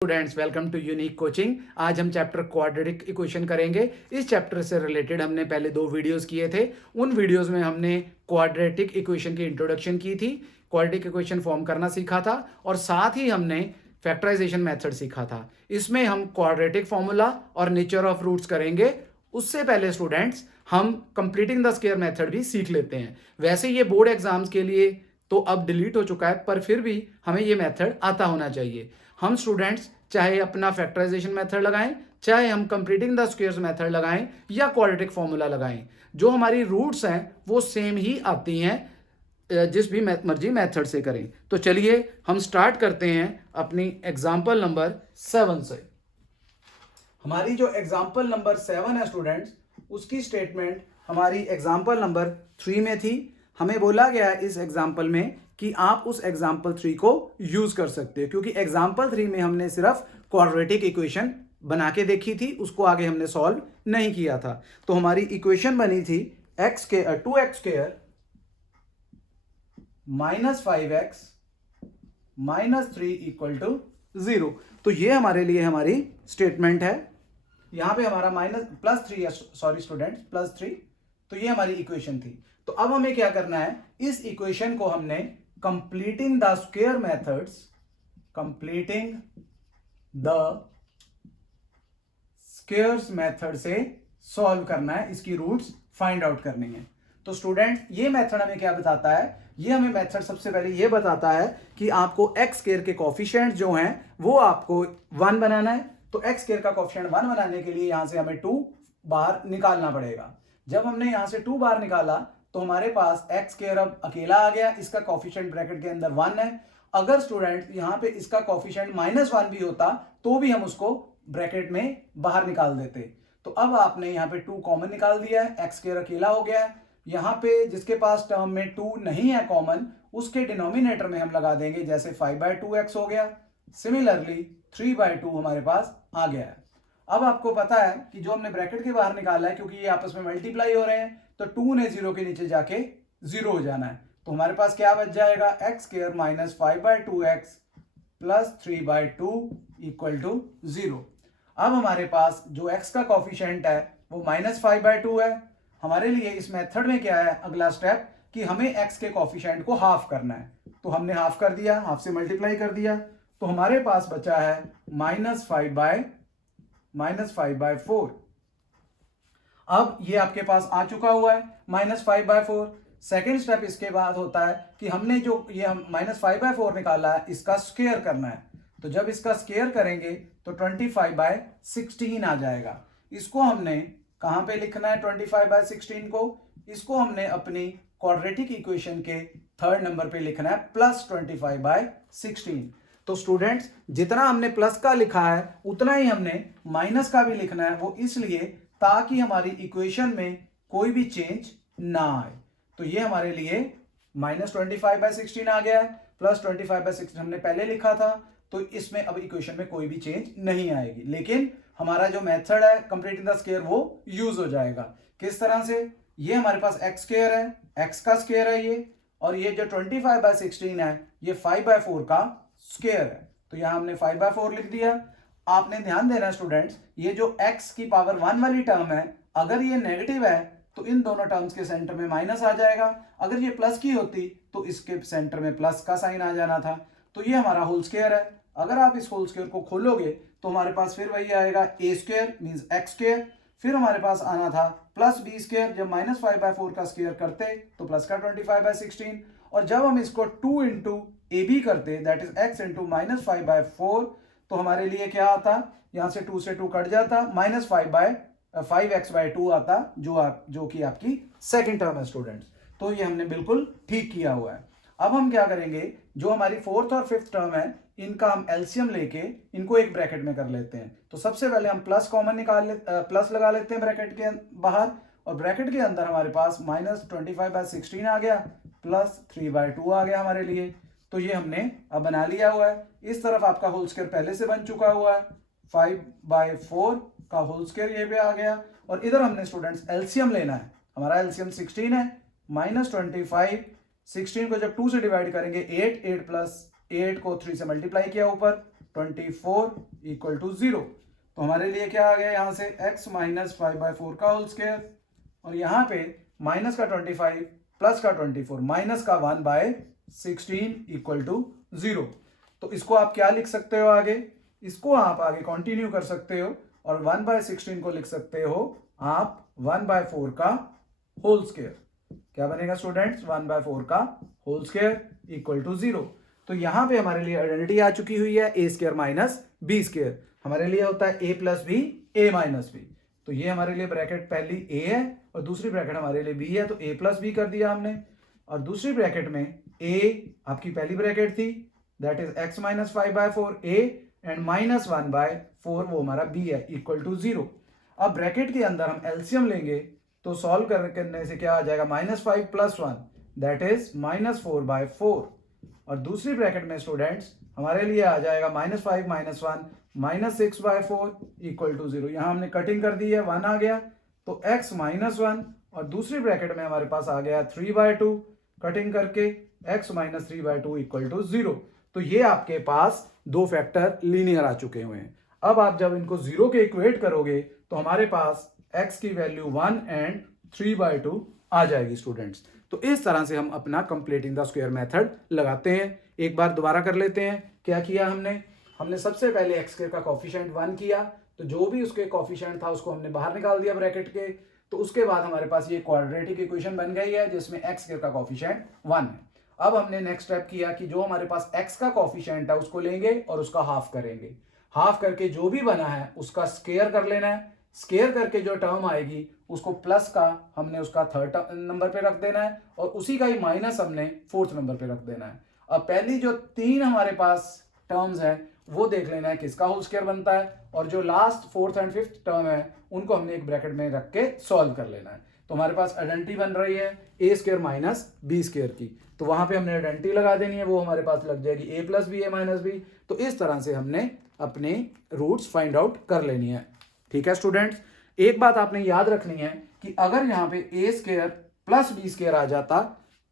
Students, welcome to unique coaching. आज हम chapter quadratic equation करेंगे। इस चैप्टर से रिलेटेड हमने पहले 2 वीडियोस किए थे। उन वीडियोस में हमने क्वाड्रेटिक इक्वेशन की इंट्रोडक्शन की थी, क्वाड्रेटिक इक्वेशन फॉर्म करना सीखा था और साथ ही हमने फैक्टराइजेशन मेथड सीखा था। इसमें हम क्वाड्रेटिक फॉर्मूला और नेचर ऑफ रूट्स करेंगे। उससे पहले स्टूडेंट्स हम कंप्लीटिंग द स्क्वायर मेथड भी सीख लेते हैं। वैसे ये बोर्ड एग्जाम्स के लिए तो अब डिलीट हो चुका है, पर फिर भी हमें ये मेथड आता होना चाहिए। हम स्टूडेंट्स चाहे अपना फैक्टराइजेशन मेथड लगाएं, चाहे हम कंप्लीटिंग द स्क्वायर्स मेथड लगाएं या क्वाड्रेटिक फॉर्मूला लगाएं, जो हमारी रूट्स हैं वो सेम ही आती हैं जिस भी मर्जी मेथड से करें। तो चलिए हम स्टार्ट करते हैं अपनी एग्जाम्पल नंबर 7 से। हमारी जो एग्जाम्पल नंबर 7 है स्टूडेंट्स, उसकी स्टेटमेंट हमारी एग्जाम्पल नंबर 3 में थी। हमें बोला गया है इस एग्जाम्पल में कि आप उस एग्जाम्पल 3 को यूज कर सकते हो, क्योंकि एग्जाम्पल 3 में हमने सिर्फ क्वाड्रेटिक इक्वेशन बना के देखी थी, उसको आगे हमने सॉल्व नहीं किया था। तो हमारी इक्वेशन बनी थी एक्स के 2x square minus 5x minus 3 equal to 0। तो ये हमारे लिए हमारी स्टेटमेंट है। यहां पे हमारा माइनस प्लस 3 है, सॉरी स्टूडेंट्स, प्लस 3। तो ये हमारी इक्वेशन थी। तो अब हमें क्या करना है, इस इक्वेशन को हमने completing the square methods, completing the squares method से सॉल्व करना है, इसकी रूट्स फाइंड आउट करनी है। तो स्टूडेंट ये मेथड हमें क्या बताता है, ये हमें मेथड सबसे पहले ये बताता है कि आपको एक्स स्क्वायर के कोफिशिएंट जो हैं वो आपको 1 बनाना है। तो एक्स स्क्वायर का कोफिशिएंट 1 बनाने के लिए यहां से हमें 2 बाहर निकालना पड़ेगा। जब हमने यहां से 2 बाहर निकाला तो हमारे पास एक्स स्क्वायर अब अकेला आ गया, इसका कोफिशिएंट ब्रैकेट के अंदर 1 है। अगर स्टूडेंट यहां पे इसका कोफिशिएंट -1 भी होता तो भी हम उसको ब्रैकेट में बाहर निकाल देते। तो अब आपने यहाँ पे 2 कॉमन निकाल दिया है, एक्स स्क्वायर अकेला हो गया है। यहाँ पे जिसके पास टर्म में 2 नहीं है कॉमन, उसके डिनोमिनेटर में हम लगा देंगे, जैसे 5/2x हो गया। सिमिलरली 3/2 हमारे पास आ गया है। अब आपको पता है कि जो हमने ब्रैकेट के बाहर निकाला है, क्योंकि ये आपस में मल्टीप्लाई हो रहे हैं, तो 2 ने 0 के नीचे जाके 0 हो जाना है। तो हमारे पास क्या बच जाएगा, x square minus 5/2x plus 3/2 equal to 0। अब हमारे पास जो x का कोफिशिएंट है वो -5/2 है। हमारे लिए इस मेथड में क्या है अगला स्टेप, कि हमें x के कोफिशिएंट को हाफ करना है। तो हमने हाफ कर दिया, हाफ से मल्टीप्लाई कर दिया, तो हमारे पास बचा है -5/4। अब ये आपके पास आ चुका हुआ है -5/4। सेकेंड स्टेप इसके बाद होता है कि हमने जो ये -5/4 निकाला है, इसका स्क्वायर करना है। तो जब इसका स्क्वायर करेंगे तो 25/16 आ जाएगा। इसको हमने कहां पे लिखना है 25/16 को, इसको हमने अपनी क्वाड्रेटिक इक्वेशन के 3rd नंबर पे लिखना है +25/16। तो स्टूडेंट्स जितना हमने प्लस का लिखा है उतना ही हमने माइनस का भी लिखना है, वो इसलिए ताकि हमारी इक्वेशन में कोई भी चेंज ना आए। तो ये हमारे लिए -25/16 आ गया है, +25/16 हमने पहले लिखा था, तो इसमें अब इक्वेशन में कोई भी चेंज नहीं आएगी। लेकिन हमारा जो मेथड है कंप्लीटिंग द स्क्वायर वो यूज हो जाएगा। किस तरह से, ये हमारे पास एक्स स्क्वायर है, एक्स का स्क्वायर है ये, और ये जो 25/16 है ये 5/4 का स्क्वायर है। तो यहां हमने 5/4 लिख दिया। आपने ध्यान देना स्टूडेंट्स, ये जो x की पावर 1 वाली टर्म है, अगर ये नेगेटिव है तो इन दोनों टर्म्स के सेंटर में माइनस आ जाएगा। अगर ये प्लस की होती तो इसके सेंटर में प्लस का साइन आ जाना था। तो ये हमारा होल स्क्वायर है। अगर आप इस होल स्क्वायर को खोलोगे तो हमारे पास फिर वही आएगा, ए स्क्वायर मीन्स एक्स स्क्वायर। फिर हमारे पास आना था प्लस बी स्क्वायर, जब -5/4 का स्क्वायर करते तो प्लस का 25/16, और जब हम इसको 2 इंटू ए बी करते, दैट इज एक्स इंटू -5/4, तो हमारे लिए क्या आता, यहां से 2 से 2 कट जाता, -5/2 आता, जो कि आपकी सेकंड टर्म है स्टूडेंट्स। तो ये हमने बिल्कुल ठीक किया हुआ है। अब हम क्या करेंगे, जो हमारी 4th और 5th टर्म है, इनका हम एलसीएम लेके इनको एक ब्रैकेट में कर लेते हैं। तो सबसे पहले हम प्लस कॉमन प्लस लगा लेते हैं ब्रैकेट के बाहर, और ब्रैकेट के अंदर हमारे पास -25/16 आ गया प्लस 3/2 आ गया हमारे लिए। तो ये हमने अब बना लिया हुआ है। इस तरफ आपका होल स्क्वायर पहले से बन चुका हुआ है, 5/4 का होल स्क्वायर ये भी आ गया, और इधर हमने स्टूडेंट्स एलसीएम लेना है। हमारा एलसीएम 16 है, -25, 16 को जब 2 से डिवाइड करेंगे 8 प्लस 8 को 3 से मल्टीप्लाई किया ऊपर, 24 इक्वल टू 0। तो हमारे लिए क्या आ गया यहाँ से x माइनस 5/4 का होल स्क्वायर, और यहाँ पे माइनस का 25 प्लस का 24 माइनस का 1/16 इक्वल टू 0। तो इसको आप क्या लिख सकते हो आगे, इसको आप आगे कंटिन्यू कर सकते हो और 1/16 को लिख सकते हो आप 1/4 का होल स्क्वायर। क्या बनेगा स्टूडेंट्स, 1/4 का होल स्क्वायर इक्वल टू 0। तो यहां पे हमारे लिए आइडेंटिटी आ चुकी हुई है a square minus b square. हमारे लिए होता है a plus b a minus b. तो ये हमारे लिए ब्रैकेट पहली a है और दूसरी ब्रैकेट हमारे लिए b है, तो a प्लस बी कर दिया हमने। और दूसरी ब्रैकेट में a आपकी पहली ब्रैकेट थी, that is x minus 5/4 a and minus 1/4 वो हमारा b है इक्वल टू 0। अब ब्रैकेट के अंदर हम एलसीएम लेंगे तो सॉल्व करने से क्या आ जाएगा, -5 + 1 दैट इज -4/4। और दूसरी ब्रैकेट में स्टूडेंट्स हमारे लिए आ जाएगा -5 - 1 -6/4 इक्वल टू 0। यहां हमने कटिंग कर दी है, 1 आ गया तो x माइनस 1, और दूसरी ब्रैकेट में हमारे पास आ गया 3/2 कटिंग करके x माइनस 3/2 इक्वल टू 0। तो ये आपके पास दो फैक्टर लीनियर आ चुके हुए हैं। अब आप जब इनको 0 के इक्वेट करोगे तो हमारे पास x की वैल्यू 1 एंड 3/2 आ जाएगी स्टूडेंट्स। तो इस तरह से हम अपना कंप्लीटिंग द स्क्वायर मेथड लगाते हैं। एक बार दोबारा कर लेते हैं, क्या किया हमने सबसे पहले x स्क्वायर का कोफिशिएंट 1 किया, तो जो भी उसके कोफिशिएंट था उसको हमने बाहर निकाल दिया ब्रैकेट के। तो उसके बाद हमारे पास ये क्वाड्रेटिक इक्वेशन बन गई है जिसमें x स्क्वायर का कोफिशिएंट 1 है। अब हमने नेक्स्ट स्टेप किया कि जो हमारे पास x का कोफिशिएंट है उसको लेंगे और उसका हाफ करेंगे। हाफ करके जो भी बना है उसका स्क्वायर कर लेना है। स्क्वायर करके जो टर्म आएगी उसको प्लस का हमने उसका थर्ड नंबर पे रख देना है और उसी का ही माइनस हमने फोर्थ नंबर पे रख देना है। अब पहली जो 3 हमारे पास टर्म्स है वो देख लेना है किसका होल स्क्वायर बनता है, और जो last 4th and 5th term है उनको हमने एक ब्रैकेट में रख के सॉल्व कर लेना है। तो हमारे पास आइडेंटिटी बन रही है a square minus b square की, तो वहां पे हमने आइडेंटिटी लगा देनी है, वो हमारे पास लग जाएगी a plus b a minus b. तो इस तरह से हमने अपने रूट्स फाइंड आउट कर लेनी है। ठीक है स्टूडेंट्स, एक बात आपने याद रखनी है कि अगर यहाँ पे a square plus b square आ जाता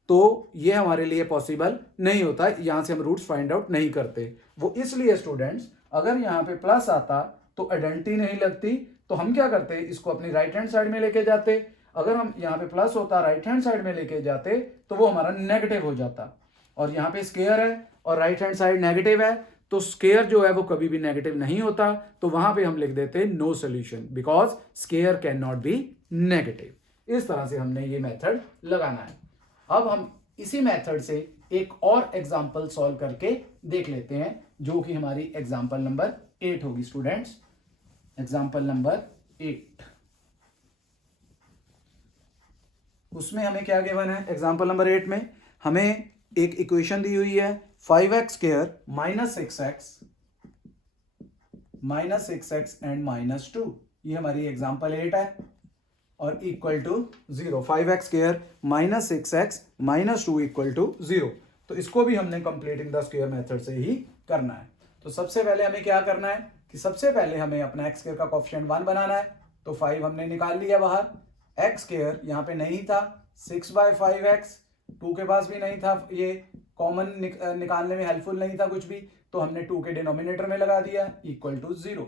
तो ये हमारे लिए पॉसिबल नहीं होता, यहां से हम रूट्स फाइंड आउट नहीं करते। वो इसलिए स्टूडेंट्स अगर यहाँ पे प्लस आता तो आइडेंटिटी नहीं लगती, तो हम क्या करते, इसको अपनी राइट हैंड साइड में लेके जाते। अगर हम यहाँ पे प्लस होता राइट हैंड साइड में लेके जाते तो वो हमारा नेगेटिव हो जाता, और यहाँ पे स्क्वायर है और राइट हैंड साइड नेगेटिव है तो स्क्वायर जो है वो कभी भी नेगेटिव नहीं होता, तो वहां पे हम लिख देते no solution because square can not be negative. इस तरह से हमने ये मेथड लगाना है। अब हम इसी मेथड से एक और एग्जांपल सॉल्व करके देख लेते हैं जो कि हमारी एग्जांपल नंबर 8 होगी स्टूडेंट्स। एग्जांपल नंबर 8, उसमें हमें क्या गिवन है, एग्जांपल नंबर 8 में हमें एक इक्वेशन दी हुई है 5x स्क्वायर -6x एंड -2। ये हमारी एग्जांपल 8 है और equal to 0। 5x square -6x -2 equal to 0। तो इसको भी हमने कंप्लीटिंग द स्क्वायर मेथड से ही करना है। तो सबसे पहले हमें क्या करना है कि सबसे पहले हमें अपना x स्क्वायर का कोएफिशिएंट 1 बनाना है। तो 5 हमने निकाल लिया बाहर, x स्क्वायर यहाँ पे नहीं था, 6/5x 2 के पास भी नहीं था, ये कॉमन निकालने में हेल्पफुल नहीं था कुछ भी, तो हमने 2 के डिनोमिनेटर में लगा दिया इक्वल टू 0।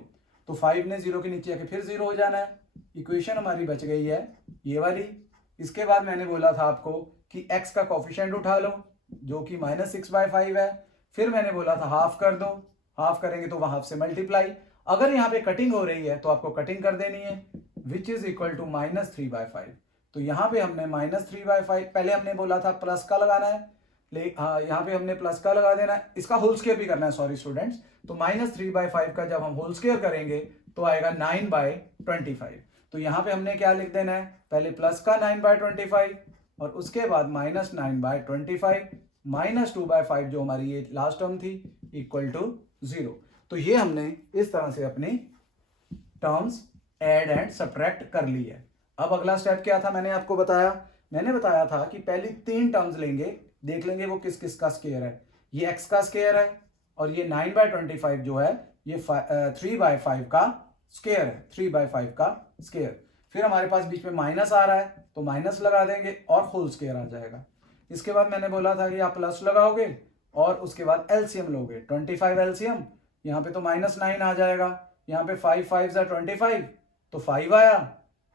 तो 5 ने 0 के नीचे आके फिर 0 हो जाना है। इक्वेशन हमारी बच गई है ये वाली। इसके बाद मैंने बोला था आपको कि x का कोएफिशिएंट उठा लो जो कि -6/5 है, फिर मैंने बोला था हाफ कर दो, हाफ करेंगे तो हाफ से मल्टीप्लाई। अगर यहाँ पे कटिंग हो रही है तो आपको कटिंग कर देनी है, विच इज इक्वल टू -3/5। तो यहाँ पे हमने -3/5, पहले हमने बोला था प्लस का लगाना है, हाँ यहाँ पे हमने प्लस का लगा देना है, इसका होल स्क्वायर भी करना है, सॉरी स्टूडेंट्स। तो -3/5 का जब हम होल स्क्वायर करेंगे तो आएगा 9/25। तो यहाँ पे हमने क्या लिख देना है, पहले प्लस का 9/25 और उसके बाद -9/25 -2/5 जो हमारी ये लास्ट टर्म थी इक्वल टू 0। तो ये हमने इस तरह से अपनी टर्म्स ऐड एंड सब्ट्रैक्ट कर ली है। अब अगला स्टेप क्या था, मैंने आपको बताया, मैंने बताया था कि पहली 3 टर्म्स लेंगे, देख लेंगे वो किस किस का स्क्वायर है। ये x का स्क्वायर है और ये 9/25 जो है ये 3/5 का स्क्वायर है, 3/5 का स्क्वायर। फिर हमारे पास बीच में माइनस आ रहा है तो माइनस लगा देंगे और होल स्क्वायर आ जाएगा। इसके बाद मैंने बोला था कि आप प्लस लगाओगे और उसके बाद एलसीएम लोगे, 25 एलसीएम यहाँ पे तो -9 आ जाएगा, यहाँ पे 5 5 25 तो 5 आया,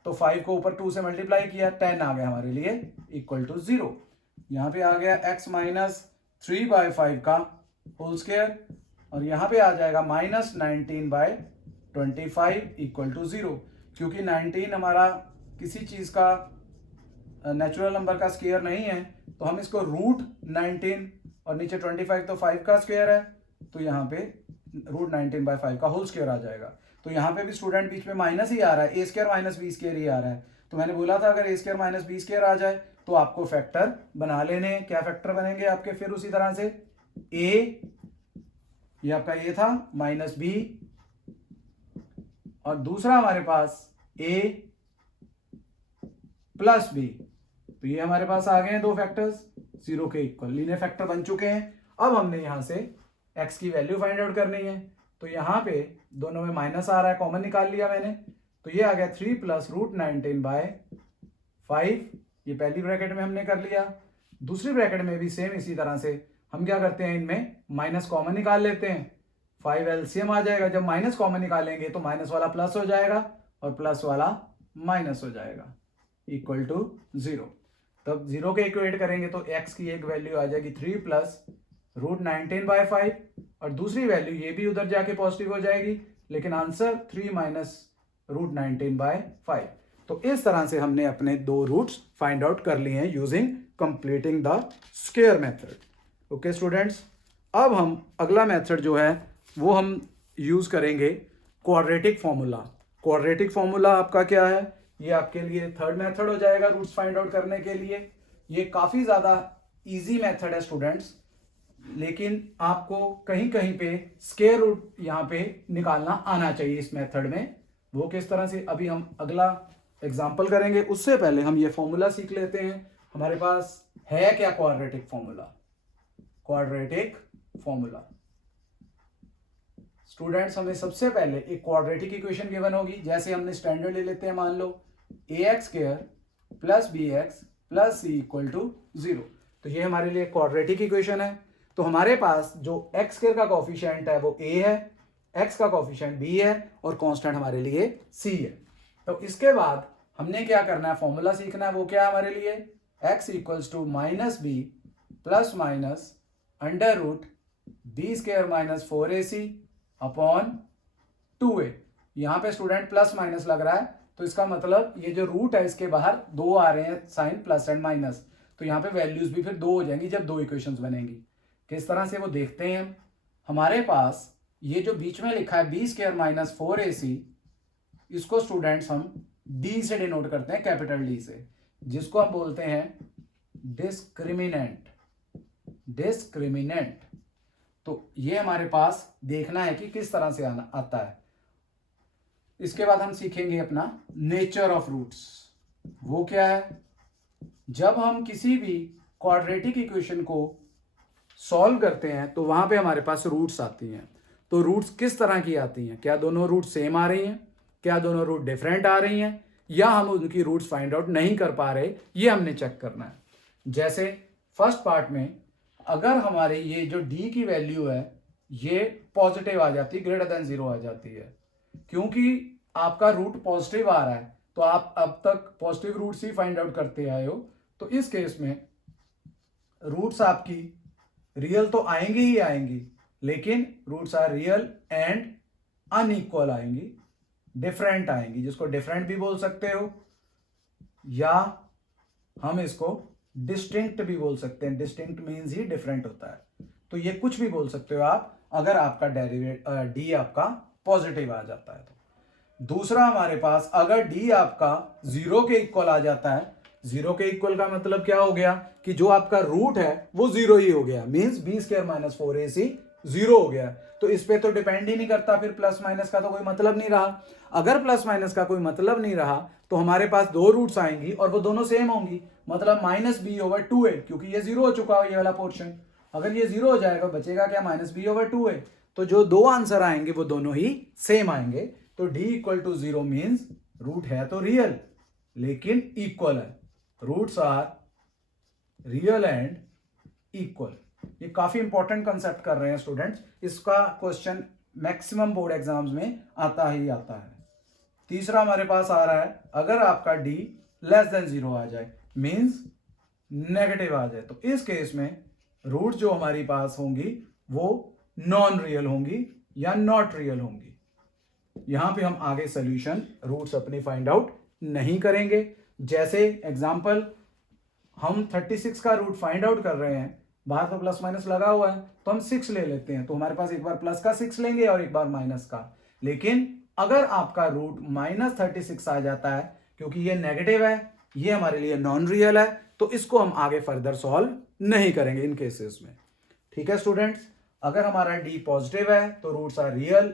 तो 5 को ऊपर 2 से मल्टीप्लाई किया 10 आ गया हमारे लिए इक्वल टू 0। यहाँ पे आ गया x -3/5 का होल स्क्वायर और यहाँ पे आ जाएगा -19/25 इक्वल टू 0। क्योंकि 19 हमारा किसी चीज का नेचुरल नंबर का स्क्वायर नहीं है तो हम इसको √19 और नीचे 25 तो 5 का स्क्वायर है, तो यहाँ पे √19/5 का होल स्क्वायर आ जाएगा। तो यहाँ पे भी स्टूडेंट बीच में माइनस ही आ रहा है, a² - b² ही आ रहा है। तो मैंने बोला था अगर a² - b² आ जाए तो आपको फैक्टर बना लेने। क्या फैक्टर बनेंगे आपके फिर उसी तरह से, a ये आपका a था -b और दूसरा हमारे पास a + b, तो ये हमारे पास आ गए हैं दो फैक्टर्स 0 के इक्वल, लीनियर फैक्टर बन चुके हैं। अब हमने यहां से x की वैल्यू फाइंड आउट करनी है, तो यहाँ पे दोनों में माइनस आ रहा है, कॉमन निकाल लिया मैंने, तो ये आ गया 3 + √19/5, ये पहली ब्रैकेट में हमने कर लिया। दूसरी ब्रैकेट में भी सेम इसी तरह से हम क्या करते हैं, इनमें माइनस कॉमन निकाल लेते हैं, 5 एलसीएम आ जाएगा। जब माइनस कॉमन निकालेंगे तो माइनस वाला प्लस हो जाएगा और प्लस वाला माइनस हो जाएगा इक्वल टू 0। तब 0 के इक्वेट करेंगे तो x की एक वैल्यू आ जाएगी 3 + √19/5 और दूसरी वैल्यू ये भी उधर जाके पॉजिटिव हो जाएगी, लेकिन आंसर 3 - √19/5। तो इस तरह से हमने अपने दो रूट्स फाइंड आउट कर लिए हैं using completing the square method. Okay students, अब हम अगला मेथड जो है वो हम यूज करेंगे क्वाड्रेटिक फॉर्मूला। क्वाड्रेटिक फॉर्मूला आपका क्या है, ये आपके लिए थर्ड मेथड हो जाएगा रूट्स फाइंड आउट करने के लिए। ये काफी ज्यादा इजी मेथड है स्टूडेंट्स, लेकिन आपको कहीं कहीं पे स्क्वायर रूट यहाँ पे निकालना आना चाहिए इस मेथड में। वो किस तरह से अभी हम अगला एग्जांपल करेंगे, उससे पहले हम ये फॉर्मूला सीख लेते हैं। हमारे पास है क्या quadratic formula. Quadratic formula students, हमें सबसे पहले एक क्वाड्रेटिक इक्वेशन गिवन होगी, जैसे हमने स्टैंडर्ड ले लेते हैं, मान लो ax² + bx + c = 0। तो ये हमारे लिए क्वाड्रेटिक इक्वेशन है। तो हमारे पास जो x² का कोफिशिएंट है वो a है, x का कोफिशिएंट b है और कांस्टेंट हमारे लिए c है। तो इसके बाद हमने क्या करना है, फॉर्मूला सीखना है। वो क्या है हमारे लिए, x = -b ± √b² - 4ac upon 2a। यहां पे स्टूडेंट प्लस माइनस लग रहा है, तो इसका मतलब ये जो रूट है इसके बाहर दो आ रहे हैं साइन प्लस एंड माइनस, तो यहाँ पे वैल्यूज भी फिर दो हो जाएंगी जब दो इक्वेशंस बनेंगी। किस तरह से वो देखते हैं हम। हमारे पास ये जो बीच में लिखा है b² - 4ac, इसको स्टूडेंट्स हम d से डिनोट करते हैं, कैपिटल D से, जिसको हम बोलते हैं डिस्क्रिमिनेंट। डिस्क्रिमिनेंट। तो ये हमारे पास देखना है कि किस तरह से आता है। इसके बाद हम सीखेंगे अपना नेचर ऑफ रूट्स। वो क्या है, जब हम किसी भी क्वाड्रेटिक इक्वेशन को सॉल्व करते हैं तो वहां पे हमारे पास रूट्स आती हैं। तो रूट्स किस तरह की आती हैं, क्या दोनों रूट सेम आ रही हैं, क्या दोनों रूट डिफरेंट आ रही हैं, या हम उनकी रूट्स फाइंड आउट नहीं कर पा रहे, ये हमने चेक करना है। जैसे फर्स्ट पार्ट में अगर हमारे ये जो d की वैल्यू है ये पॉजिटिव आ जाती है, >0 आ जाती है, क्योंकि आपका रूट पॉजिटिव आ रहा है तो आप अब तक पॉजिटिव रूट्स ही फाइंड आउट करते आए हो। तो इस केस में रूट्स आपकी रियल तो आएंगी ही आएंगी, लेकिन roots are real and unequal आएंगी, डिफरेंट आएंगी, जिसको डिफरेंट भी बोल सकते हो या हम इसको डिस्टिंक्ट भी बोल सकते हैं। डिस्टिंक्ट मीन्स ही डिफरेंट होता है। तो ये कुछ भी बोल सकते हो आप अगर आपका डेरिवेट d आपका पॉजिटिव आ जाता है तो। दूसरा हमारे पास अगर d आपका 0 के इक्वल आ जाता है, 0 के इक्वल का मतलब क्या हो गया कि जो आपका रूट है वो 0 ही हो गया, मीन्स b² - 4ac 0 हो गया। तो इस पे तो डिपेंड ही नहीं करता, फिर प्लस माइनस का तो कोई मतलब नहीं रहा। अगर प्लस माइनस का कोई मतलब नहीं रहा तो हमारे पास दो रूट्स आएंगी और वो दोनों सेम होंगी, मतलब -b/2a, क्योंकि ये 0 हो चुका है ये वाला पोर्शन। अगर ये 0 हो जाएगा बचेगा क्या, -b/2a। तो जो दो आंसर आएंगे वो दोनों ही सेम आएंगे। तो d = 0 मीन्स रूट है तो रियल लेकिन इक्वल है, roots are real and equal. ये काफी इंपॉर्टेंट कंसेप्ट कर रहे हैं स्टूडेंट्स, इसका क्वेश्चन मैक्सिमम बोर्ड एग्जाम्स में आता ही आता है। तीसरा हमारे पास आ रहा है अगर आपका d लेस देन 0 आ जाए, मीन्स नेगेटिव आ जाए, तो इस केस में रूट जो हमारी पास होंगी वो नॉन रियल होंगी या नॉट रियल होंगी। यहां पे हम आगे सोल्यूशन रूट्स अपनी फाइंड आउट नहीं करेंगे। जैसे एग्जांपल हम 36 का रूट फाइंड आउट कर रहे हैं, बाहर तो प्लस माइनस लगा हुआ है तो हम 6 ले लेते हैं, तो हमारे पास एक बार प्लस का 6 लेंगे और एक बार माइनस का। लेकिन अगर आपका रूट -36 आ जाता है, क्योंकि ये नेगेटिव है, ये हमारे लिए नॉन रियल है, तो इसको हम आगे फर्दर सॉल्व नहीं करेंगे इन केसेस में। ठीक है स्टूडेंट्स, अगर हमारा d पॉजिटिव है तो रूट्स आर रियल।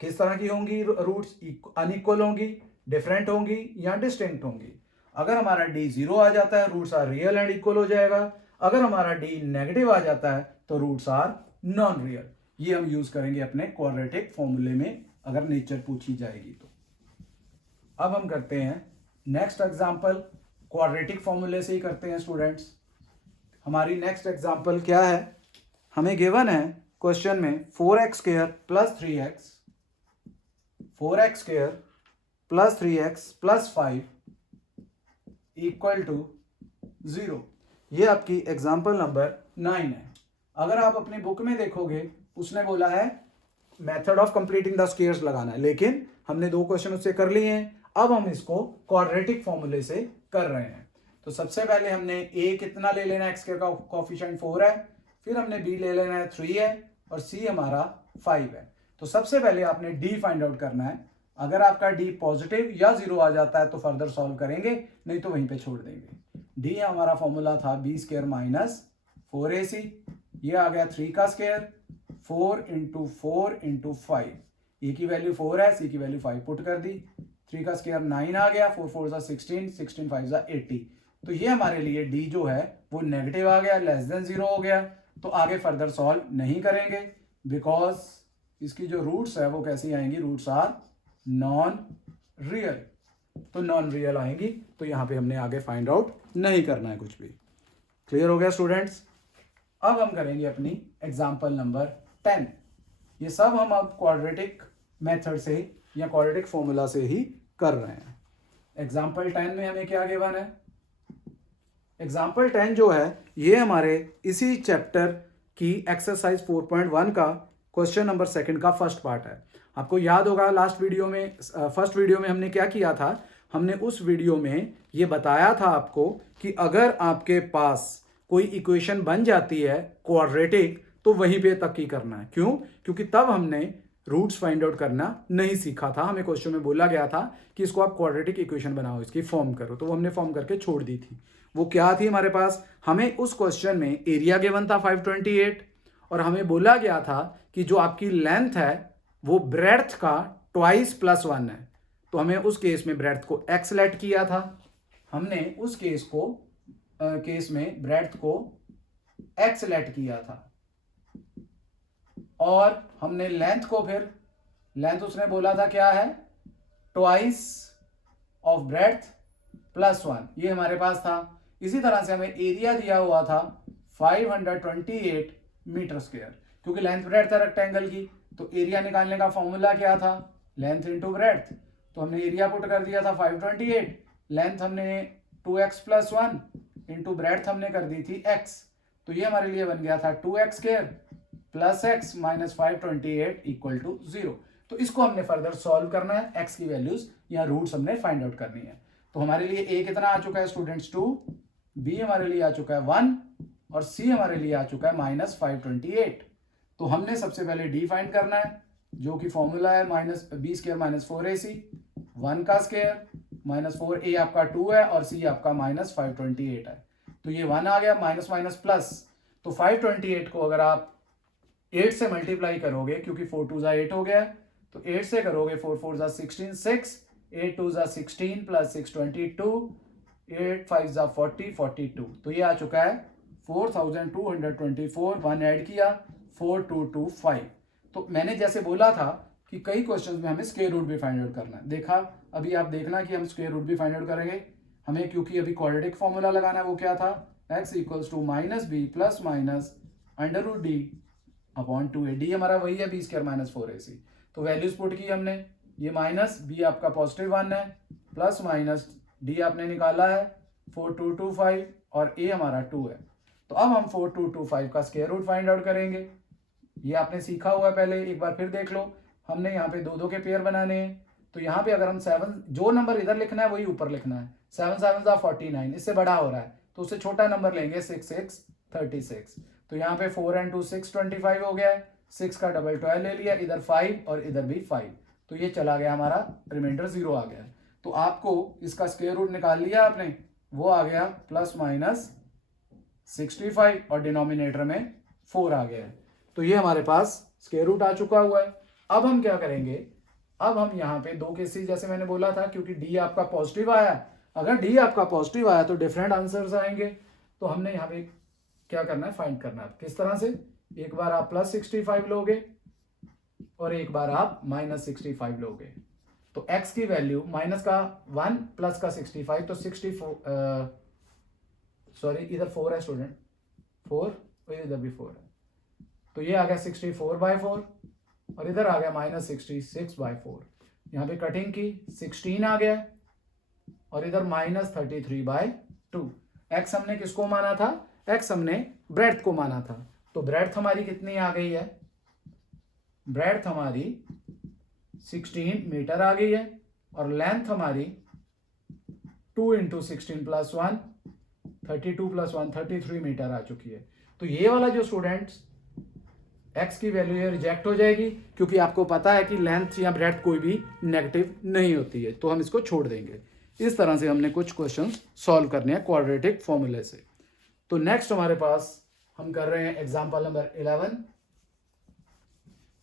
किस तरह की होंगी रूट्स? अनइक्वल होंगी, डिफरेंट होंगी या डिस्टिंक्ट होंगी। अगर हमारा d 0 आ जाता है, roots are real and equal हो जाएगा। अगर हमारा d नेगेटिव आ जाता है तो रूट्स आर नॉन रियल। ये हम यूज करेंगे अपने क्वाड्रेटिक फॉर्मूले में अगर नेचर पूछी जाएगी तो। अब हम करते हैं नेक्स्ट एग्जांपल, क्वाड्रेटिक फॉर्मूले से ही करते हैं स्टूडेंट्स। हमारी नेक्स्ट एग्जांपल क्या है? हमें गिवन है क्वेश्चन में 4x square plus 3x, 4x square plus 3x plus 5 equal to 0। ये आपकी एग्जांपल नंबर 9 है। अगर आप अपनी बुक में देखोगे, उसने बोला है method of completing the squares लगाना है, लेकिन हमने 2 क्वेश्चन उससे कर लिए हैं। अब हम इसको क्वाड्रेटिक फॉर्मूले से कर रहे हैं। तो सबसे पहले हमने a कितना ले लेना है, x का कोफिशिएंट 4 है, फिर हमने b ले लेना है 3 है, और c हमारा 5 है। तो सबसे पहले आपने d फाइंड आउट करना है। अगर आपका d पॉजिटिव या 0 आ जाता है तो फर्दर सॉल्व करेंगे, नहीं तो वहीं पे छोड़ देंगे। d हमारा फॉर्मूला था b स्क्वायर माइनस 4ac, ये आ गया 3 का स्क्वायर 4 इंटू 4 इंटू 5, ए की वैल्यू 4 है, सी की वैल्यू 5 पुट कर दी, 3 का स्क्वायर 9 आ गया, 4 4 16, 16 5 80। तो ये हमारे लिए d जो है वो नेगेटिव आ गया, लेस देन 0 हो गया। तो आगे फर्दर सॉल्व नहीं करेंगे, बिकॉज इसकी जो रूट्स है वो कैसी आएंगी? Roots are non real. तो नॉन रियल आएंगी, तो यहां पे हमने आगे फाइंड आउट नहीं करना है कुछ भी। क्लियर हो गया स्टूडेंट्स? अब हम करेंगे अपनी एग्जाम्पल नंबर 10। ये सब हम अब क्वाड्रेटिक मेथड से या क्वाड्रेटिक फॉर्मूला से ही कर रहे हैं। एग्जाम्पल 10 में हमें क्या गिवन है? एग्जाम्पल 10 जो है ये हमारे इसी चैप्टर की एक्सरसाइज 4.1 का क्वेश्चन नंबर 2 का फर्स्ट पार्ट है। आपको याद होगा लास्ट वीडियो में, फर्स्ट वीडियो में हमने क्या किया था? हमने उस वीडियो में ये बताया था आपको कि अगर आपके पास कोई इक्वेशन बन जाती है क्वाड्रेटिक, तो वहीं पे तक ही करना है। क्यों? क्योंकि तब हमने रूट्स फाइंड आउट करना नहीं सीखा था। हमें क्वेश्चन में बोला गया था कि इसको आप क्वाड्रेटिक इक्वेशन बनाओ, इसकी फॉर्म करो, तो वो हमने फॉर्म करके छोड़ दी थी। वो क्या थी हमारे पास? हमें उस क्वेश्चन में एरिया गिवन था 528, और हमें बोला गया था कि जो आपकी लेंथ है वो ब्रेड्थ का ट्वाइस प्लस 1 है। तो हमें उस केस में ब्रेड्थ को x लेट किया था, हमने उस केस में ब्रेड्थ को x लेट किया था, और हमने लेंथ को फिर, लेंथ उसने बोला था क्या है? ट्वाइस ऑफ ब्रेड्थ प्लस 1, ये हमारे पास था। इसी तरह से हमें एरिया दिया हुआ था 528 मीटर स्क्वायर, क्योंकि लेंथ ब्रेड्थ है रेक्टेंगल की, तो एरिया निकालने का फॉर्मूला क्या था? Length into breadth. तो हमने एरिया पुट कर दिया था 528, लेंथ हमने 2x प्लस 1 इंटू ब्रेड्थ हमने कर दी थी x, तो ये हमारे लिए बन गया था 2x square plus x minus 528 equal to 0। तो इसको हमने फर्दर सॉल्व करना है, x की वैल्यूज या रूट्स हमने फाइंड आउट करनी है। तो हमारे लिए a कितना आ चुका है स्टूडेंट्स? 2, b हमारे लिए आ चुका है 1, और c हमारे लिए आ चुका है माइनस 528। तो हमने सबसे पहले d फाइंड करना है, जो कि फॉर्मूला है minus b square minus 4ac, 1 का स्क्वायर माइनस 4a आपका 2 है, और c आपका माइनस 528 है। तो ये 1 आ गया, माइनस माइनस प्लस, तो 528 को अगर आप 8 से मल्टीप्लाई करोगे, क्योंकि 4 2 8 हो गया, तो 8 से करोगे 4 4 16 6, 8 2 16 प्लस 6 22, 8 5 40 42। तो ये आ चुका है 4224, 1 ऐड किया 4225। तो मैंने जैसे बोला था कि कई क्वेश्चंस में हमें स्क्वायर रूट भी फाइंड आउट करना है। देखा, अभी आप देखना कि हम स्क्वायर रूट भी फाइंड आउट करेंगे। हमें क्योंकि अभी क्वाड्रेटिक फॉर्मूला लगाना है, वो क्या था? x equals to minus b plus minus under root d upon 2a। D हमारा वही है बी स्क्वायर माइनस 4ac। तो वैल्यूज पुट की हमने, ये माइनस बी आपका +1 है, प्लस माइनस डी आपने निकाला है 4225 और a हमारा 2 है। तो अब हम 4225 का स्क्वायर रूट फाइंड आउट करेंगे। ये आपने सीखा हुआ है पहले, एक बार फिर देख लो। हमने यहाँ पे दो दो के पेयर बनाने हैं, तो यहाँ पे अगर हम 7, जो नंबर इधर लिखना है वही ऊपर लिखना है। 7 7 49, इससे बड़ा हो रहा है तो उससे छोटा नंबर लेंगे, 6 6 36। तो यहाँ पे 4 and 2 6 25 हो गया है, 6 का डबल 12 ले लिया, इधर 5 और इधर भी 5, तो ये चला गया हमारा, रिमाइंडर 0 आ गया। तो आपको इसका स्क्वायर रूट निकाल लिया आपने, वो आ गया +-65 और डिनोमिनेटर में 4 आ गया है। तो ये हमारे पास स्क्वायर रूट आ चुका हुआ है। अब हम क्या करेंगे, अब हम यहाँ पे दो केसेस जैसे मैंने बोला था, क्योंकि डी आपका पॉजिटिव आया, अगर डी आपका पॉजिटिव आया तो डिफरेंट आंसर्स आएंगे। तो हमने यहाँ पे क्या करना है, फाइंड करना है। किस तरह से, एक बार आप +65 लोगे और एक बार आप -65 लोगे। तो x की वैल्यू माइनस का 1 प्लस का 65, तो 64, सॉरी इधर 4 है स्टूडेंट, 4 और इधर भी 4 है, तो ये आ गया 64/4 और इधर आ गया -66/4। यहाँ पे कटिंग की 16 आ गया और इधर -33/2। x हमने किसको माना था, x हमने ब्रेड्थ को माना था। तो ब्रेड्थ हमारी कितनी आ गई है, ब्रेड्थ हमारी 16 मीटर आ गई है और लेंथ हमारी 2 × 16 + 1 32 + 1 33 मीटर आ चुकी है। तो ये वाला जो स्टूडेंट्स x की वैल्यू ये रिजेक्ट हो जाएगी, क्योंकि आपको पता है कि लेंथ या ब्रेड्थ कोई भी नेगेटिव नहीं होती है, तो हम इसको छोड़ देंगे। इस तरह से हमने कुछ क्वेश्चंस सॉल्व करने हैं क्वाड्रेटिक फॉर्मूले से। तो नेक्स्ट हमारे पास हम कर रहे हैं एग्जाम्पल नंबर 11।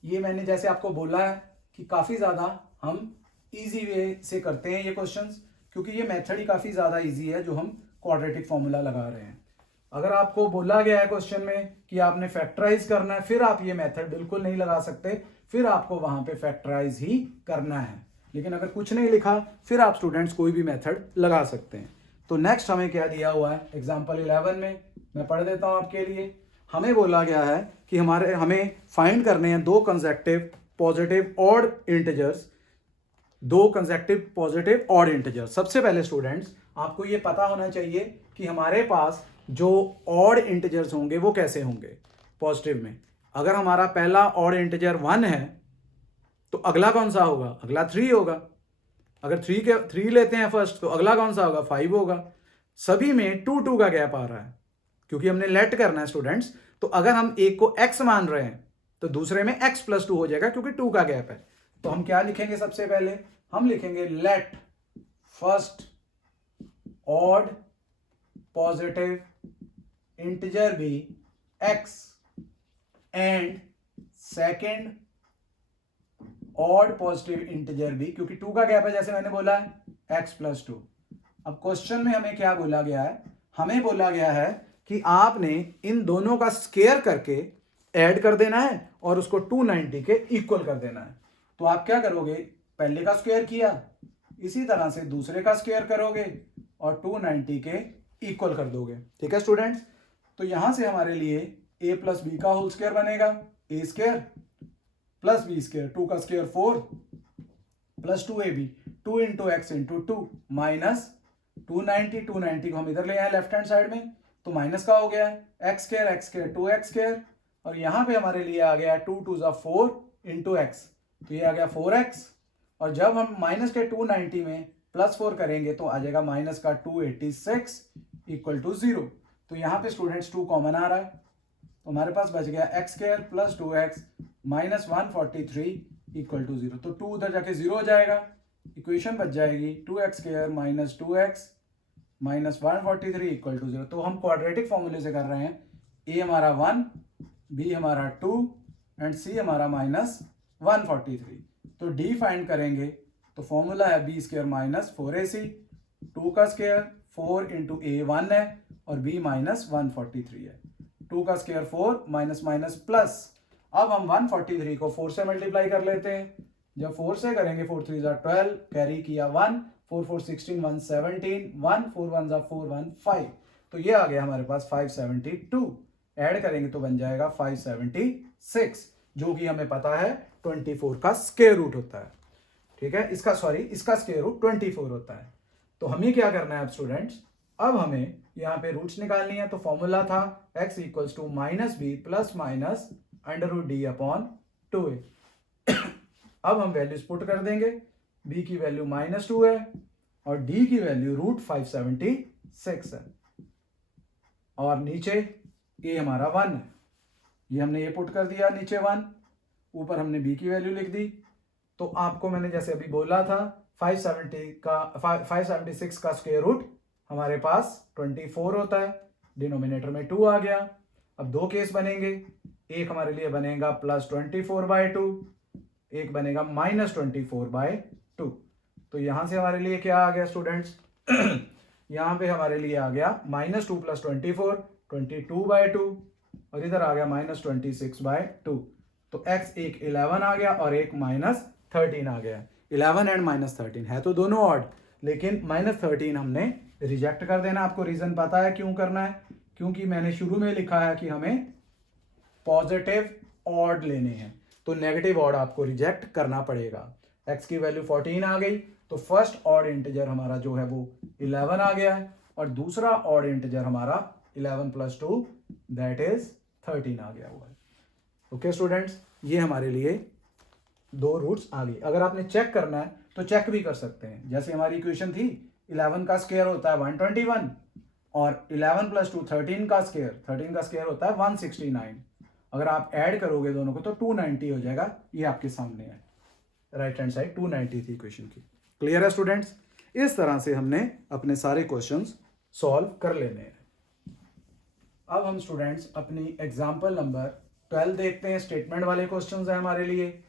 ये मैंने जैसे आपको बोला है कि काफ़ी ज़्यादा हम इजी वे से करते हैं ये क्वेश्चंस, क्योंकि ये मेथड ही काफ़ी ज़्यादा इजी है जो हम क्वाड्रेटिक फॉर्मूला लगा रहे हैं। अगर आपको बोला गया है क्वेश्चन में कि आपने फैक्टराइज करना है, फिर आप ये मेथड बिल्कुल नहीं लगा सकते, फिर आपको वहां पे फैक्टराइज ही करना है। लेकिन अगर कुछ नहीं लिखा फिर आप स्टूडेंट्स कोई भी मेथड लगा सकते हैं। तो नेक्स्ट हमें क्या दिया हुआ है एग्जाम्पल 11 में, मैं पढ़ देता हूं आपके लिए। हमें बोला गया है कि हमें फाइंड करने हैं दो कंसेक्टिव पॉजिटिव ऑड इंटीजर्स, दो कंसेक्टिव पॉजिटिव ऑड इंटीजर्स। सबसे पहले स्टूडेंट्स आपको ये पता होना चाहिए कि हमारे पास जो ऑड इंटीजर्स होंगे वो कैसे होंगे पॉजिटिव में। अगर हमारा पहला ऑड इंटीजर 1 है तो अगला कौन सा होगा, अगला 3 होगा। अगर 3 लेते हैं फर्स्ट तो अगला कौन सा होगा, 5 होगा। सभी में 2 2 का गैप आ रहा है, क्योंकि हमने लेट करना है स्टूडेंट्स। तो अगर हम एक को x मान रहे हैं तो दूसरे में x + 2 हो जाएगा, क्योंकि 2 का गैप है। तो हम क्या लिखेंगे, सबसे पहले हम लिखेंगे let first odd positive integer be x and second odd positive integer be, क्योंकि 2 का गैप है जैसे मैंने बोला है, x + 2। अब क्वेश्चन में हमें क्या बोला गया है, हमें बोला गया है कि आपने इन दोनों का स्क्वायर करके ऐड कर देना है और उसको 290 के इक्वल कर देना है। तो आप क्या करोगे, पहले का स्क्वायर किया, इसी तरह से दूसरे का स्क्वायर करोगे और 290 के इक्वल कर दोगे। ठीक है स्टूडेंट्स। तो यहां से हमारे लिए a + b का होल स्क्वायर बनेगा, a² + b², 2 का स्क्वायर 4 + 2ab, 2 × x × 2 माइनस 290 को हम इधर ले आए लेफ्ट हैंड साइड में, तो माइनस का हो गया x² 2x², और यहां पे हमारे लिए आ गया 2 2 = 4 × x, तो ये आ गया 4x। और जब हम माइनस के 290 में +4 करेंगे तो आ जाएगा माइनस का 286 = 0। तो यहाँ पे स्टूडेंट्स 2 कॉमन आ रहा है, तो हमारे पास बच गया x² + 2x - 143 = 0। तो 2 उधर जाके 0 हो जाएगा, इक्वेशन बच जाएगी 2x² - 2x - 143 = 0। तो हम क्वाड्रेटिक फॉर्मूले से कर रहे हैं, a हमारा 1, b हमारा 2 एंड c हमारा -143। तो d फाइंड करेंगे तो फॉर्मूला है b² - 4ac, 2 का स्क्वायर 4 × a 1 है और b -143 है, 2 का स्क्वायर 4 माइनस प्लस। अब हम 143 को 4 से मल्टीप्लाई कर लेते हैं। जब 4 से करेंगे 4 3 = 12, कैरी किया 1, 4 4 16 1 17, 1 4 1 = 4 1 5, तो ये आ गया हमारे पास 572। ऐड करेंगे तो बन जाएगा 573। 6, जो कि हमें पता है 24 का स्क्वायर रूट होता है। ठीक है, इसका स्क्वायर रूट 24 होता है। तो हमें क्या करना है अब स्टूडेंट्स, अब हमें यहाँ पे रूट्स निकालनी है। तो फॉर्मूला था x equals to minus b plus minus under root d upon 2a। अब हम वैल्यूज पुट कर देंगे। b की वैल्यू -2 है और d की वैल्यू √576 है और नीचे a हमारा 1 है। ये हमने ये पुट कर दिया नीचे 1, ऊपर हमने b की वैल्यू लिख दी। तो आपको मैंने जैसे अभी बोला था 576 का स्क्वायर रूट हमारे पास 24 होता है, डिनोमिनेटर में 2 आ गया। अब दो केस बनेंगे, एक हमारे लिए बनेगा +24/2, एक बनेगा -24/2। तो यहां से हमारे लिए क्या आ गया स्टूडेंट्स, यहां पे हमारे लिए आ गया -2 + 24 22/2 और इधर आ गया -26/2। तो x एक 11 आ गया और एक -13 आ गया। 11 एंड -13 है तो दोनों ऑड, लेकिन -13 हमने रिजेक्ट कर देना। आपको रीजन पता है क्यों करना है, क्योंकि मैंने शुरू में लिखा है कि हमें पॉजिटिव ऑड लेने हैं, तो नेगेटिव ऑड आपको रिजेक्ट करना पड़ेगा। x की वैल्यू 14 आ गई, तो फर्स्ट ऑड इंटीजर हमारा जो है वो 11 आ गया है और दूसरा ऑड इंटीजर हमारा 11 + 2 दैट इज 13 आ गया हुआ है। ओके स्टूडेंट्स, ये हमारे लिए दो रूट्स आ गई। अगर आपने चेक करना है तो चेक भी कर सकते हैं। जैसे हमारी इक्वेशन थी 11 का स्क्वायर होता है 121 और 11 + 2 13 का स्क्वायर होता है 169। अगर आप ऐड करोगे दोनों को तो 290 हो जाएगा। ये आपके सामने है, राइट हैंड साइड 290 थी इक्वेशन की। क्लियर है स्टूडेंट्स, इस तरह से हमने अपने सारे क्वेश्चंस सॉल्व कर लेने हैं। अब हम स्टूडेंट्स अपनी एग्जाम्पल नंबर 12 देखते हैं। स्टेटमेंट वाले क्वेश्चंस है हमारे लिए।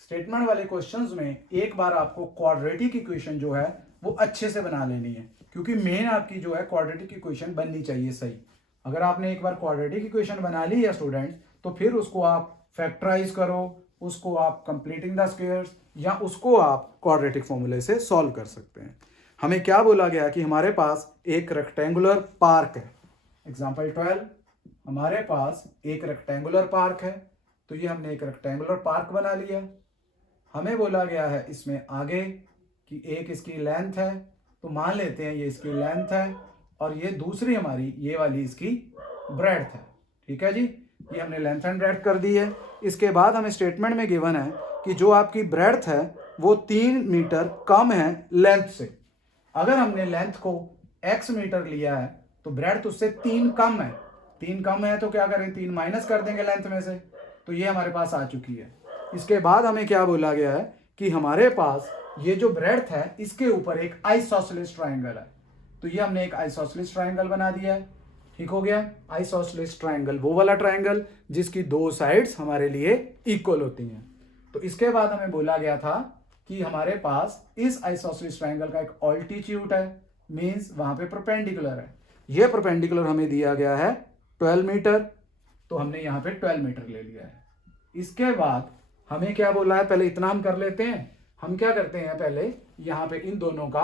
स्टेटमेंट वाले क्वेश्चंस में एक बार आपको क्वाड्रेटिक इक्वेशन जो है वो अच्छे से बना लेनी है, क्योंकि मेन आपकी जो है क्वाड्रेटिक इक्वेशन बननी चाहिए सही। अगर आपने एक बार क्वाड्रेटिक इक्वेशन बना ली है स्टूडेंट्स, तो फिर उसको आप फैक्टराइज करो, उसको आप कंप्लीटिंग द स्क्वायर्स या उसको आप क्वाड्रेटिक फॉर्मूले से सॉल्व कर सकते हैं। हमें क्या बोला गया कि हमारे पास एक रेक्टेंगुलर पार्क है। एग्जाम्पल 12, हमारे पास एक रेक्टेंगुलर पार्क है। तो ये हमने एक रेक्टेंगुलर पार्क बना लिया। हमें बोला गया है इसमें आगे कि एक इसकी लेंथ है, तो मान लेते हैं ये इसकी लेंथ है और ये दूसरी हमारी ये वाली इसकी ब्रेड्थ है। ठीक है जी, ये हमने लेंथ एंड ब्रेड्थ कर दी है। इसके बाद हमें स्टेटमेंट में गिवन है कि जो आपकी ब्रेड्थ है वो 3 मीटर कम है लेंथ से। अगर हमने लेंथ को x मीटर लिया है तो ब्रेड्थ उससे 3 कम है। 3 कम है तो क्या करें, 3 माइनस कर देंगे लेंथ में से। तो ये हमारे पास आ चुकी है। इसके बाद हमें क्या बोला गया है कि हमारे पास ये जो ब्रेड्थ है इसके ऊपर एक आइसोसेलेस ट्राइंगल है। तो ये हमने एक आइसोसेलेस ट्राइंगल बना दिया है। ठीक हो गया, आइसोसेलेस ट्राइंगल वो वाला ट्राइंगल जिसकी दो साइड्स हमारे लिए इक्वल होती हैं। तो इसके बाद हमें बोला गया था कि हमारे पास इस आइसोसेलेस ट्राइंगल का एक ऑल्टीट्यूड है, मींस वहां पे परपेंडिकुलर है। ये परपेंडिकुलर हमें दिया गया है 12 मीटर, तो हमने यहाँ पे 12 मीटर ले लिया है। इसके बाद हमें क्या बोला है, पहले इतना हम कर लेते हैं। हम क्या करते हैं, पहले यहाँ पे इन दोनों का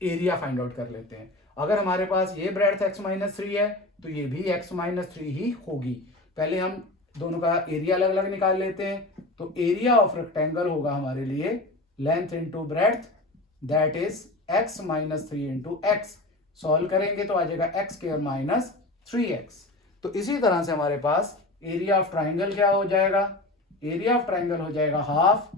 एरिया फाइंड आउट कर लेते हैं। अगर हमारे पास ये ब्रेड्थ x-3 है तो ये भी x-3 ही होगी। पहले हम दोनों का एरिया अलग अलग निकाल लेते हैं। तो एरिया ऑफ रेक्टेंगल होगा हमारे लिए length into breadth, that is x-3 into x. Solve करेंगे तो आ जाएगा x² - 3x। तो इसी तरह से हमारे पास एरिया ऑफ ट्राइंगल क्या हो जाएगा, एरिया ऑफ ट्राइंगल हो जाएगा हाफ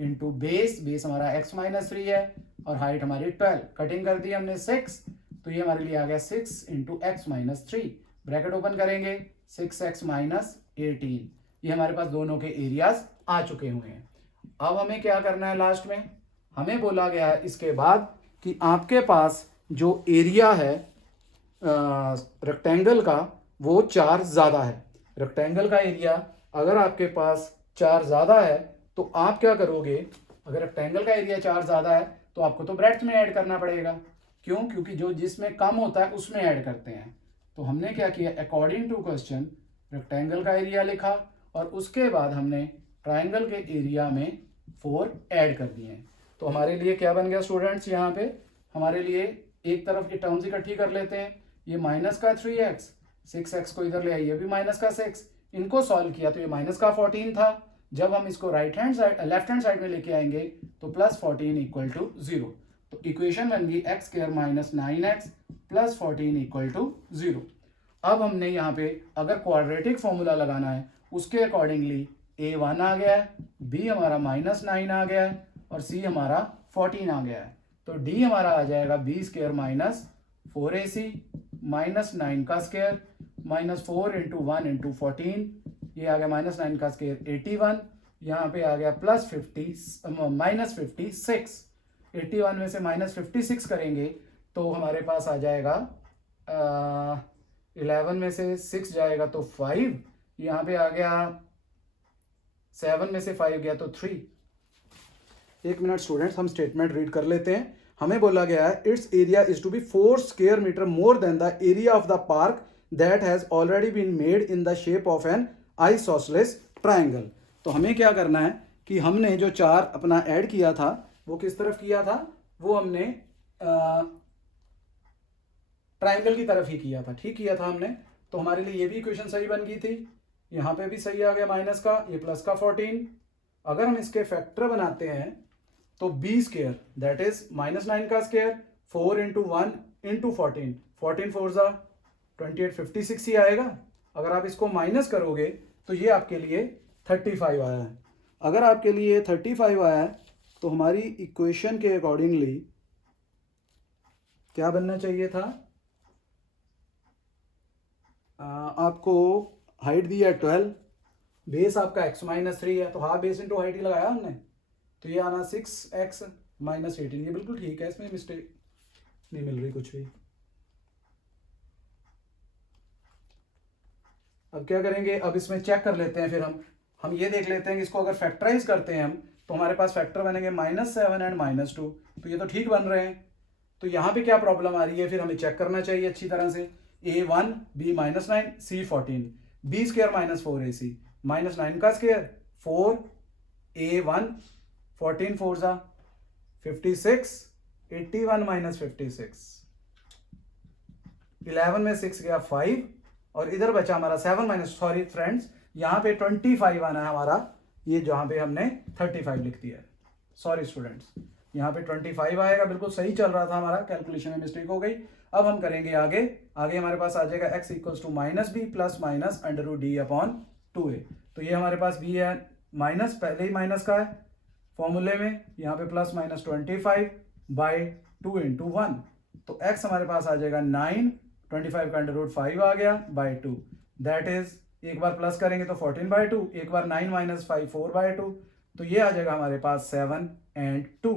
इंटू बेस हमारा x-3 है और हाइट हमारी 12। कटिंग कर दी हमने 6, तो ये हमारे लिए आ गया 6 इंटू x-3। ब्रैकेट ओपन करेंगे 6x - 18। ये हमारे पास दोनों के एरियाज आ चुके हुए हैं। अब हमें क्या करना है, लास्ट में हमें बोला गया है इसके बाद कि आपके पास जो एरिया है रेक्टेंगल का वो 4 ज्यादा है। रेक्टेंगल का एरिया अगर आपके पास 4 ज्यादा है तो आप क्या करोगे, अगर रेक्टेंगल का एरिया 4 ज्यादा है तो आपको तो ब्रेड्थ में ऐड करना पड़ेगा। क्यों, क्योंकि जो जिसमें कम होता है उसमें ऐड करते हैं। तो हमने क्या किया, अकॉर्डिंग टू क्वेश्चन रेक्टेंगल का एरिया लिखा और उसके बाद हमने ट्राइंगल के एरिया में 4 ऐड कर दिए। तो हमारे लिए क्या बन गया स्टूडेंट्स, यहाँ पे हमारे लिए एक तरफ ये टर्म्स इकट्ठी कर लेते हैं। ये -3x, 6x को इधर ले आइए, ये भी -6, इनको सॉल्व किया तो ये माइनस का 14 था, जब हम इसको लेफ्ट हैंड साइड में लेके आएंगे तो प्लस 14 इक्वल टू 0। तो इक्वेशन बन गई x square minus 9x plus 14 equal to 0। अब हमने यहाँ पे अगर क्वाड्रेटिक फॉर्मूला लगाना है उसके अकॉर्डिंगली a1 आ गया है, b हमारा -9 आ गया है और c हमारा 14 आ गया है। तो d हमारा आ जाएगा b square minus 4ac minus 9 का स्क्वायर माइनस 4 इंटू 1 इंटू 14, ये आ गया -9 का स्क्वायर 81, यहाँ पे आ गया प्लस 50 माइनस 56। 81 में से माइनस 56 करेंगे तो हमारे पास आ जाएगा 11 में से 6 जाएगा तो 5, यहाँ पे आ गया 7 में से 5 गया तो 3। एक मिनट स्टूडेंट्स, हम स्टेटमेंट रीड कर लेते हैं। हमें बोला गया है it's area is to be 4 square metre more than the area of the park that has already been made in the shape of an isosceles triangle. तो हमें क्या करना है कि हमने जो 4 अपना ऐड किया था वो किस तरफ किया था, वो हमने ट्राइंगल की तरफ ही किया था, ठीक किया था हमने। तो हमारे लिए ये भी इक्वेशन सही बन गई थी, यहाँ पे भी सही आ गया माइनस का, ये प्लस का 14। अगर हम इसके फैक्टर बनाते हैं तो b स्क्वायर दैट इज -9 का स्क्वायर 4 इंटू 1 इंटू 14, 14 4 जा 28 56 ही आएगा। अगर आप इसको माइनस करोगे तो ये आपके लिए 35 आया है। अगर आपके लिए 35 आया है तो हमारी इक्वेशन के अकॉर्डिंगली क्या बनना चाहिए था, आपको हाइट दी है 12, बेस आपका x-3 है तो हाफ बेस इंटू हाइट ही लगाया हमने, तो ये आना 6x माइनस 18। ये बिल्कुल ठीक है, इसमें मिस्टेक नहीं मिल रही कुछ भी। अब क्या करेंगे, अब इसमें चेक कर लेते हैं, फिर हम ये देख लेते हैं कि इसको अगर फैक्टराइज करते हैं हम तो हमारे पास फैक्टर बनेंगे -7 एंड -2, तो ये तो ठीक बन रहे हैं। तो यहाँ पे क्या प्रॉब्लम आ रही है फिर हमें चेक करना चाहिए अच्छी तरह से। a1 b -9 c 14 b square minus 4ac -9 का स्क्वायर 4 a1 14 4 जा 56 81 माइनस 56, 11 में 6 गया 5 और इधर बचा हमारा 7 माइनस, सॉरी फ्रेंड्स यहाँ पे 25 आना है हमारा, ये जहाँ पे हमने 35 लिख दिया है, सॉरी स्टूडेंट्स यहाँ पे 25 आएगा, बिल्कुल सही चल रहा था हमारा, कैलकुलेशन में मिस्टेक हो गई। अब हम करेंगे आगे हमारे पास आ जाएगा x equals to -b plus minus √d/2a। तो ये हमारे पास b है, माइनस पहले ही माइनस का है फॉर्मूले में, यहाँ पे प्लस माइनस 25/2 इंटू 1, तो x हमारे पास आ जाएगा 9, 25 का √5 आ गया बाई 2, दैट इज एक बार प्लस करेंगे तो 14/2, एक बार 9 माइनस 5 4/2, तो ये आ जाएगा हमारे पास 7 एंड 2।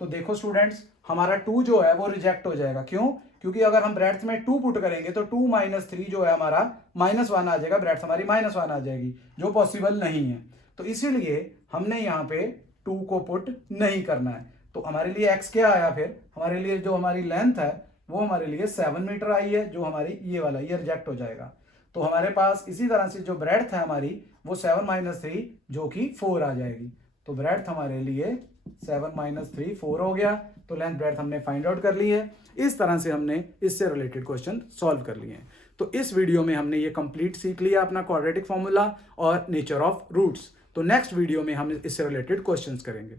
तो देखो स्टूडेंट्स हमारा 2 जो है वो रिजेक्ट हो जाएगा, क्यों, क्योंकि अगर हम ब्रेड्थ में 2 पुट करेंगे तो 2 - 3 जो है हमारा -1 आ जाएगा, ब्रेड्थ हमारी -1 आ जाएगी, जो पॉसिबल नहीं है। तो इसीलिए हमने यहाँ पे 2 को पुट नहीं करना है। तो हमारे लिए x क्या आया, फिर हमारे लिए जो हमारी लेंथ है वो हमारे लिए 7 मीटर आई है, जो हमारी ये वाला ये रिजेक्ट हो जाएगा। तो हमारे पास इसी तरह से जो ब्रेड्थ है हमारी वो 7 - 3 जो कि 4 आ जाएगी। तो ब्रेड्थ हमारे लिए 7 - 3 4 हो गया। तो लेंथ ब्रेड्थ हमने फाइंड आउट कर ली है। इस तरह से हमने इससे रिलेटेड क्वेश्चन सॉल्व कर लिए हैं। तो इस वीडियो में हमने ये कंप्लीट सीख लिया अपना क्वाड्रेटिक फॉर्मूला और नेचर ऑफ रूट्स। तो नेक्स्ट वीडियो में हम इससे रिलेटेड क्वेश्चंस करेंगे।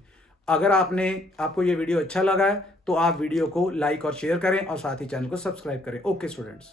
अगर आपको ये वीडियो अच्छा लगा है तो आप वीडियो को लाइक और शेयर करें और साथ ही चैनल को सब्सक्राइब करें। Okay students.